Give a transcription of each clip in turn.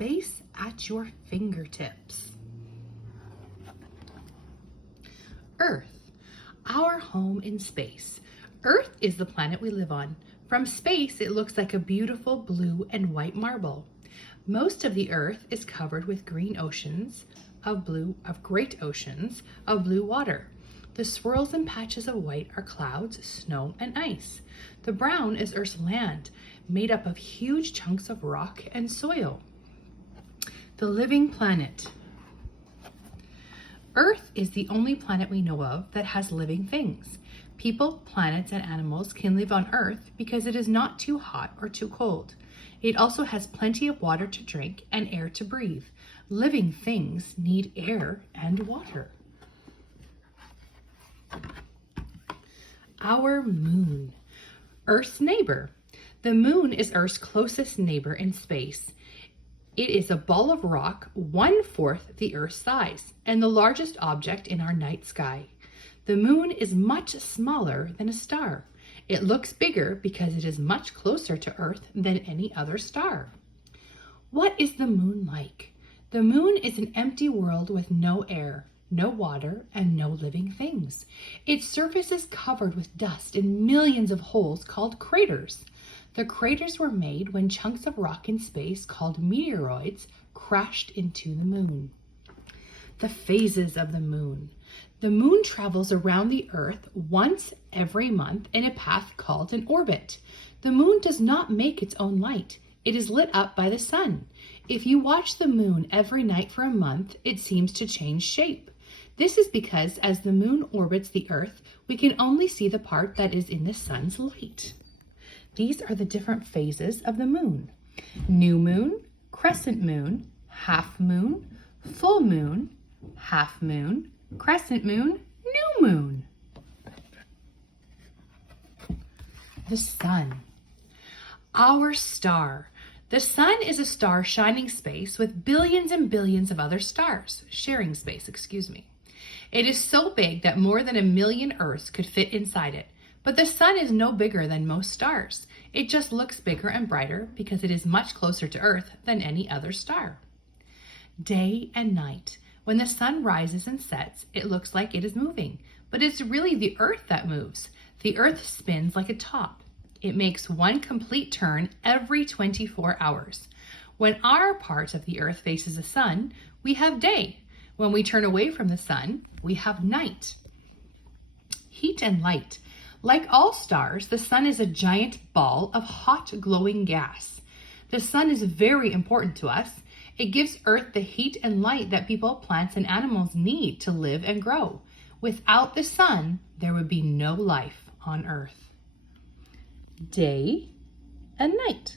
space at your fingertips. Earth, our home in space. Earth is the planet we live on. From space, it looks like a beautiful blue and white marble. Most of the Earth is covered with green oceans of great oceans of blue water. The swirls and patches of white are clouds, snow, and ice. The brown is Earth's land, made up of huge chunks of rock and soil. The living planet. Earth is the only planet we know of that has living things. People, planets, and animals can live on Earth because it is not too hot or too cold. It also has plenty of water to drink and air to breathe. Living things need air and water. Our moon, Earth's neighbor. The moon is Earth's closest neighbor in space. It is a ball of rock 1/4 the Earth's size and the largest object in our night sky. The moon is much smaller than a star. It looks bigger because it is much closer to Earth than any other star. What is the moon like? The moon is an empty world with no air, no water, and no living things. Its surface is covered with dust and millions of holes called craters. The craters were made when chunks of rock in space called meteoroids crashed into the moon. The phases of the moon. The moon travels around the Earth once every month in a path called an orbit. The moon does not make its own light. It is lit up by the sun. If you watch the moon every night for a month, it seems to change shape. This is because as the moon orbits the Earth, we can only see the part that is in the sun's light. These are the different phases of the moon. New moon, crescent moon, half moon, full moon, half moon, crescent moon, new moon. The sun, our star. The sun is a star shining space with billions and billions of other stars, sharing space, It is so big that more than 1 million Earths could fit inside it. But the sun is no bigger than most stars. It just looks bigger and brighter because it is much closer to Earth than any other star. Day and night. When the sun rises and sets, it looks like it is moving, but it's really the Earth that moves. The Earth spins like a top. It makes one complete turn every 24 hours. When our part of the Earth faces the sun, we have day. When we turn away from the sun, we have night. Heat and light. Like all stars, the sun is a giant ball of hot, glowing gas. The sun is very important to us. It gives Earth the heat and light that people, plants, and animals need to live and grow. Without the sun, there would be no life on Earth. Day and night.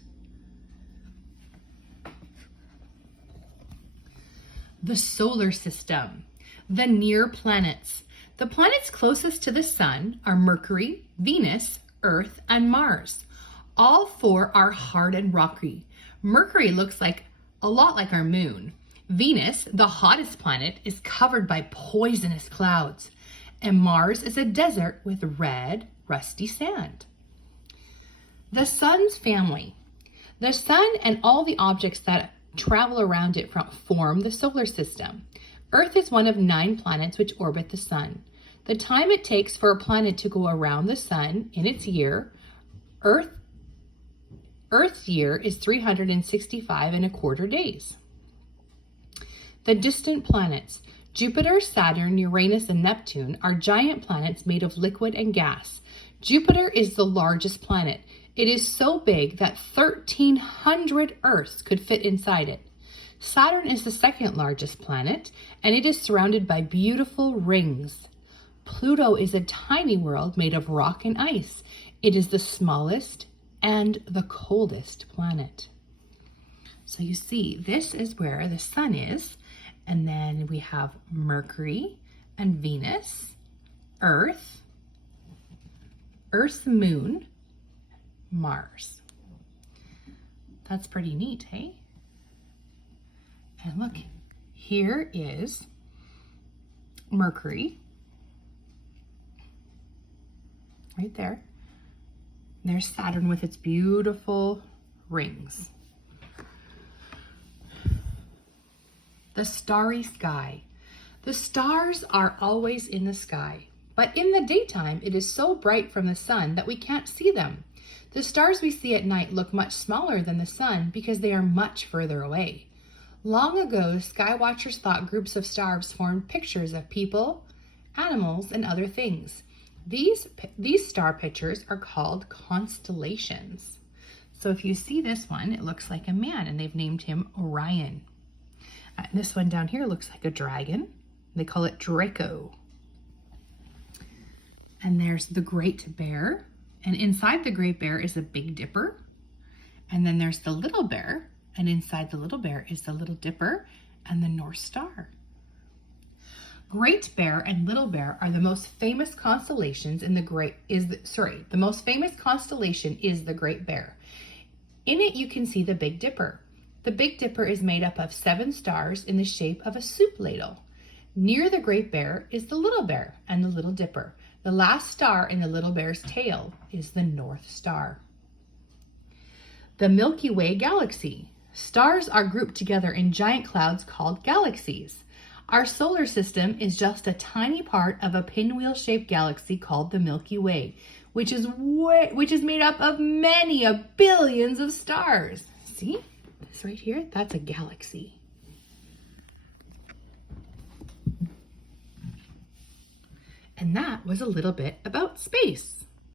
The solar system, the near planets. The planets closest to the sun are Mercury, Venus, Earth, and Mars. All 4 are hard and rocky. Mercury looks a lot like our moon. Venus, the hottest planet, is covered by poisonous clouds. And Mars is a desert with red, rusty sand. The sun's family. The sun and all the objects that travel around it form the solar system. Earth is one of 9 planets which orbit the sun. The time it takes for a planet to go around the sun in its year, Earth's year is 365.25 days. The distant planets. Jupiter, Saturn, Uranus, and Neptune are giant planets made of liquid and gas. Jupiter is the largest planet. It is so big that 1,300 Earths could fit inside it. Saturn is the second largest planet, and it is surrounded by beautiful rings. Pluto is a tiny world made of rock and ice. It is the smallest and the coldest planet. So you see, this is where the sun is, and then we have Mercury and Venus, Earth, Earth's moon, Mars. That's pretty neat, hey? And look, here is Mercury, right there. There's Saturn with its beautiful rings. The starry sky. The stars are always in the sky, but in the daytime it is so bright from the sun that we can't see them. The stars we see at night look much smaller than the sun because they are much further away. Long ago, sky watchers thought groups of stars formed pictures of people, animals, and other things. These star pictures are called constellations. So if you see this one, it looks like a man, and they've named him Orion. This one down here looks like a dragon. They call it Draco. And there's the Great Bear. And inside the Great Bear is the Big Dipper. And then there's the Little Bear. And inside the Little Bear is the Little Dipper and the North Star. Great Bear and Little Bear are the most famous constellations in the most famous constellation is the Great Bear. In it you can see the Big Dipper. The Big Dipper is made up of 7 stars in the shape of a soup ladle. Near the Great Bear is the Little Bear and the Little Dipper. The last star in the Little Bear's tail is the North Star. The Milky Way galaxy. Stars are grouped together in giant clouds called galaxies. Our solar system is just a tiny part of a pinwheel-shaped galaxy called the Milky Way, which is made up of many billions of stars. See? This right here, that's a galaxy. And that was a little bit about space.